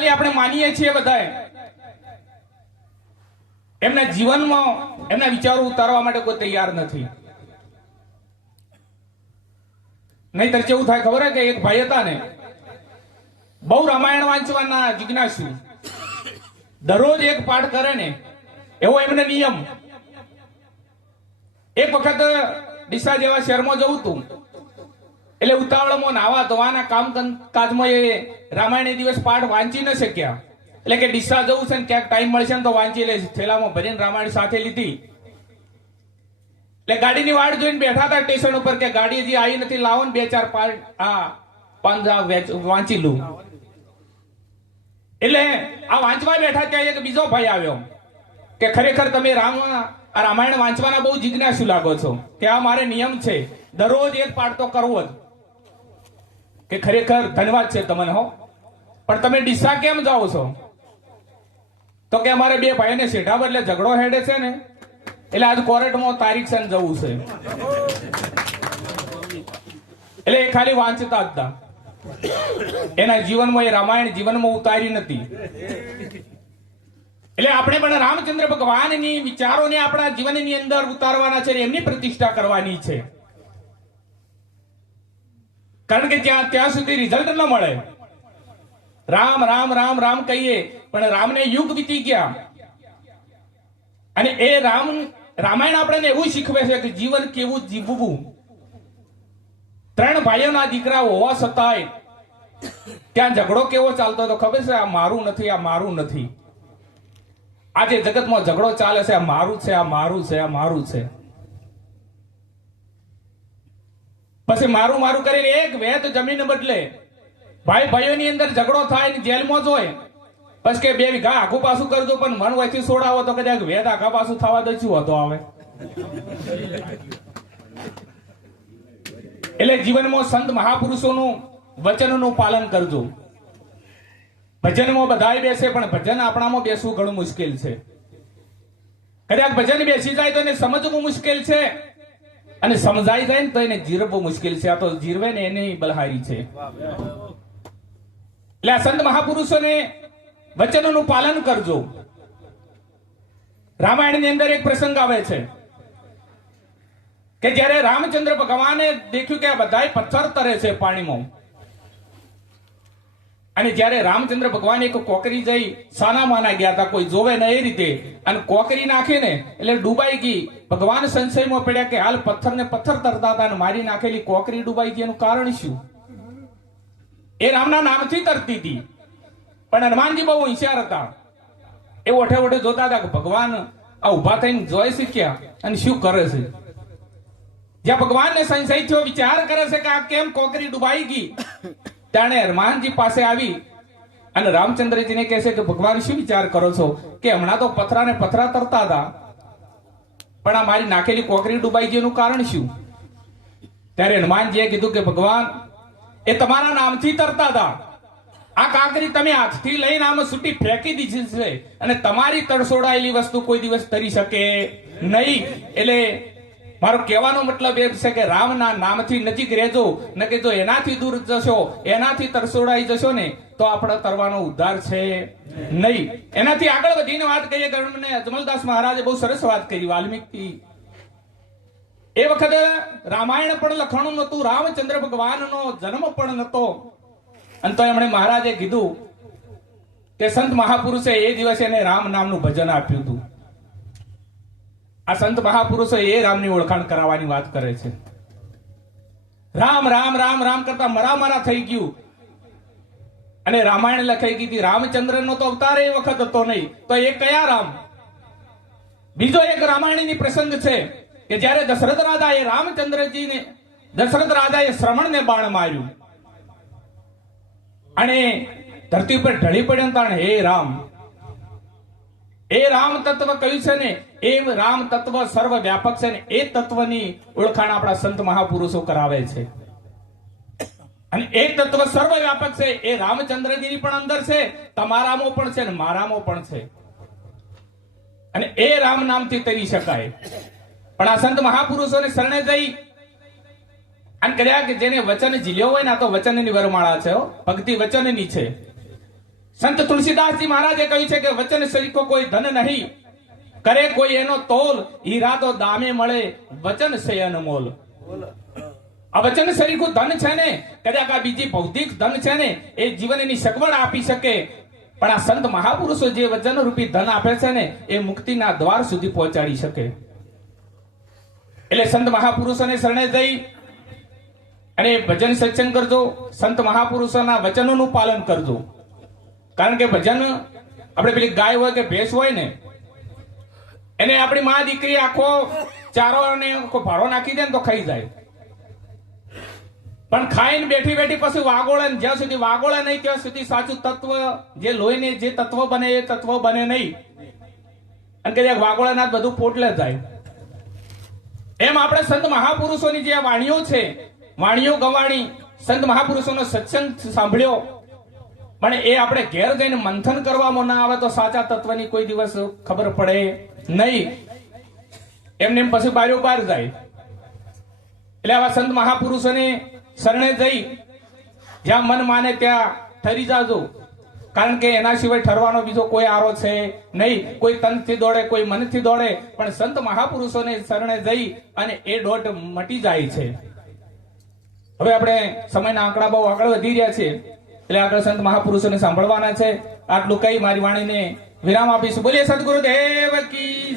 ખાલી આપણે માનીએ છીએ બધાએ. એમના જીવનમાં એમના વિચારો ઉતારવા માટે કોઈ તૈયાર નથી. નહીતર કેવું થાય ખબર કે એક ભાઈ હતા ને, બહુ રામાયણ વાંચવાના જિજ્ઞાસુ. દરરોજ એક પાઠ કરે ને, એવો એમને નિયમ. એક વખત ડીસા જેવા શહેરમાં જવું તું એટલે ઉતાવળમાં નાવા ધોવાના કામ કાજમાં એ રામાયણ દિવસ પાઠ વાંચી ન શક્યા. એટલે કે ડીસા જવું છે ને ક્યાંક ટાઈમ મળશે ને તો વાંચી લે થેલામાં ભરીને રામાયણ સાથે લીધી. એટલે ગાડીની વાડ જોઈને બેઠા હતા સ્ટેશન ઉપર કે ગાડી હજી આવી નથી, લાવો ને બે ચાર પાઠ હા પાંચ વાંચી લઉં. એટલે આ વાંચવા બેઠા ત્યાં એક બીજો ભાઈ આવ્યો કે ખરેખર તમે રામ રામાયણ વાંચવાના બહુ જિજ્ઞાસુ લાગો છો કે આ મારે નિયમ છે. દરરોજ એક પાઠ તો કરવો જ. કે ખરેખર ધન્યવાદ છે તમને, હો. પણ તમે ડીસા કેમ જાઓ છો? તો કે અમારે બે ભાઈને શેઠા બદલે ઝઘડો હેડે છે ને, એટલે આજ કોર્ટમાં તારીખ છે ને જવું છે. એટલે એ ખાલી વાંચતા હતા. એના જીવનમાં એ રામાયણ જીવનમાં ઉતારી નથી. એટલે આપણે પણ રામચંદ્ર ભગવાનની વિચારોને આપણા જીવનની અંદર ઉતારવાના છે એમની પ્રતિષ્ઠા કરવાની છે. કારણ કે ત્યાં ત્યાં સુધી રિઝલ્ટ ન મળે. રામ રામ રામ રામ કહીએ, પણ રામને યુગ વીતી ગયા. અને એ રામ, રામાયણ આપણને એવું શીખવે છે કે જીવન કેવું જીવવું. ત્રણ ભાઈઓના દીકરા હોવા છતાંય ત્યાં ઝઘડો કેવો ચાલતો હતો, ખબર છે? આ મારું નથી, આ મારું નથી. આજે જગતમાં ઝઘડો ચાલે છે, આ મારું છે, આ મારું છે, આ મારું છે. પછી મારું મારું કરીને એક વેત જમીન બદલે. ભાઈ ભાઈઓની અંદર ઝઘડો થાય ને જેલમાં જોય પછી કે બે વીઘા આખું પાછું કરજો પણ મન વયથી છોડાવો તો કદાચ વેદ આખા પાછું થવા તો શું હતો આવે? એટલે જીવનમાં સંત મહાપુરુષોનું વચનનું પાલન કરજો. ભજનમાં બધાય બેસે, પણ ભજન આપણામાં બેસવું ઘણું મુશ્કેલ છે. કદાચ ભજન બેસી જાય તો એને સમજવું મુશ્કેલ છે. અને સમજાઈ જાય ને તો એને જીરવવું મુશ્કેલ છે. આ તો જીરવે ને એની બલહારી છે. એટલે આ સંત મહાપુરુષોને વચનોનું પાલન કરજો. રામાયણની અંદર એક પ્રસંગ આવે છે કે જ્યારે રામચંદ્ર ભગવાને દેખ્યું કે આ બધા પથ્થર તરે છે પાણીમાં અને જ્યારે રામચંદ્ર ભગવાન એક કોકરી જઈ સાના માના ગયા હતા કોઈ જોવે ન એ રીતે. અને કોકરી નાખીને એટલે ડૂબાઈ ગઈ. ભગવાન સંશયમાં પડ્યા કે હાલ પથ્થર ને પથ્થર તરતા હતા અને મારી નાખેલી કોકરી ડૂબાઈ ગઈ, એનું કારણ શું? એ રામના નામથી તરતી હતી પણ હનુમાનજી બહુ હોશિયાર હતા. એ ઓઠે ઓઠે જોતા હતા કે ભગવાન આ ઊભા થઈને જોઈ શીખ્યા. અને શું કરે છે? જ્યાં ભગવાનને સંશય થયો, વિચાર કરે છે કે આ કેમ કોકરી ડૂબાઈ ગઈ? ત્યારે હનુમાનજી પાસે આવી અને રામચંદ્રજીને કહે છે કે, ભગવાન, શું વિચાર કરો છો? કે હમણાં તો પથરા ને પથરા તરતા હતા. પણ આ મારી નાખેલી કોકરી ડૂબાઈ ગઈ કારણ શું? ત્યારે હનુમાનજીએ કીધું કે, ભગવાન, એ તમારા નામથી તરતા હતા. આ કાંકરી તમે હાથથી લઈને આમાં છૂટી ફેંકી દીધી છે અને તમારી તરસોડાયેલી વસ્તુ કોઈ દિવસ તરી શકે નહીં. એટલે મારો કહેવાનો મતલબ એ છે કે રામના નામથી નજીક રહેજો ન કે જો એનાથી દૂર જશો, એનાથી તરસોડાઈ જશો ને, તો આપણે તરવાનો ઉદ્ધાર છે નહીં. એનાથી આગળ વધીને વાત કરીએ મને અજમલદાસ મહારાજે બહુ સરસ વાત કરી વાલ્મીકી. એ વખતે રામાયણ પણ લખણું નતું રામચંદ્ર ભગવાનનો જન્મ પણ નતો અને તો એમણે મહારાજે કીધું કે સંત મહાપુરુષે એ દિવસે એને રામ નામનું ભજન આપ્યું હતું. આ સંત મહાપુરુષો એ રામની ઓળખાણ કરાવવાની વાત કરે છે. રામ રામ રામ રામ કરતા મરા મરા થઈ ગયું. અને રામાયણ લખાઈ ગઈ રામચંદ્ર નો તો અવતાર એ વખત હતો નહીં. તો એ કયા રામ? બીજો એક રામાયણની પ્રસંગ છે કે જ્યારે દશરથ રાજાએ રામચંદ્રજીને, દશરથ રાજાએ શ્રવણને બાણ માર્યું. અને ધરતી પર ઢળી પડ્યો તાણ હે રામ એ રામ તત્વ કયું છે ને? એ રામ તત્વ સર્વ વ્યાપક છે ને? એ તત્વની ઓળખાણ આપણા સંત મહાપુરુષો કરાવે છે. અને એ તત્વ સર્વ વ્યાપક છે. એ રામચંદ્રજીની પણ અંદર છે. તમારામાં પણ છે ને મારામાં પણ છે. અને એ રામ નામથી તરી શકાય. પણ આ સંત મહાપુરુષોને શરણે જઈ અને કર્યા કે જેને વચન ઝીલ્યો હોય ને, આ તો વચનની વરમાળા છે ભક્તિ વચનની છે. સંત તુલસીદાસજી મહારાજે કહ્યું છે કે વચન સરીખો કોઈ ધન નહીં. કરે કોઈ એનો તોલ તો દામે મળે, વચન છે અનમોલ આ વચન સરીખું ધન છે ને, કદાચ આ બીજી ભૌતિક ધન છે ને, એ જીવનની સગવડ આપી શકે. પણ આ સંત મહાપુરુષો જે વચન રૂપી ધન આપે છે ને, એ મુક્તિના દ્વાર સુધી પહોંચાડી શકે. એટલે સંત મહાપુરુષોને શરણે જઈ અને ભજન સત્સંગ કરજો, સંત મહાપુરુષોના વચનોનું પાલન કરજો. કારણ કે ભજન, આપણે પેલી ગાય હોય કે ભેંસ હોય ને, એને આપણી મા દીકરી આખો ચારો અને આખો ભારો નાખી દે ને તો ખાઈ જાય. પણ ખાઈને બેઠી બેઠી પછી વાગોળે જ્યાં સુધી વાગોળે નહીં, ત્યાં સુધી સાચું તત્વ, જે લોહીને જે તત્વ બને, એ તત્વ બને નહીં. અને કે વાગોળે ના બધું પોટલે જાય. એમ આપણે સંત મહાપુરુષોની જે વાણીઓ છે, વાણીઓ ગવાણી, સંત મહાપુરુષોનો સત્સંગ સાંભળ્યો પણ એ આપણે ઘેર જઈને મંથન કરવામાં ના આવે તો સાચા તત્વની કોઈ દિવસ ખબર પડે નહીં. એમને એમ પછી બારો બહાર જાય. એટલે આવા સંત મહાપુરુષોને શરણે જઈ જ્યાં મન માને ત્યાં ઠરી જાજો. કારણ કે એના સિવાય ઠરવાનો બીજો કોઈ આરો છે નહીં. કોઈ તનથી દોડે, કોઈ મનથી દોડે, પણ સંત મહાપુરુષોને શરણે જઈ અને એ દોટ મટી જાય છે. હવે આપણે સમયના આંકડા બહુ આગળ વધી રહ્યા છે એટલે આગળ સંત મહાપુરુષોને સાંભળવાના છે. આટલું કઈ મારી વાણીને વિરામ આપીશું. બોલીએ, સદગુરુદેવ કી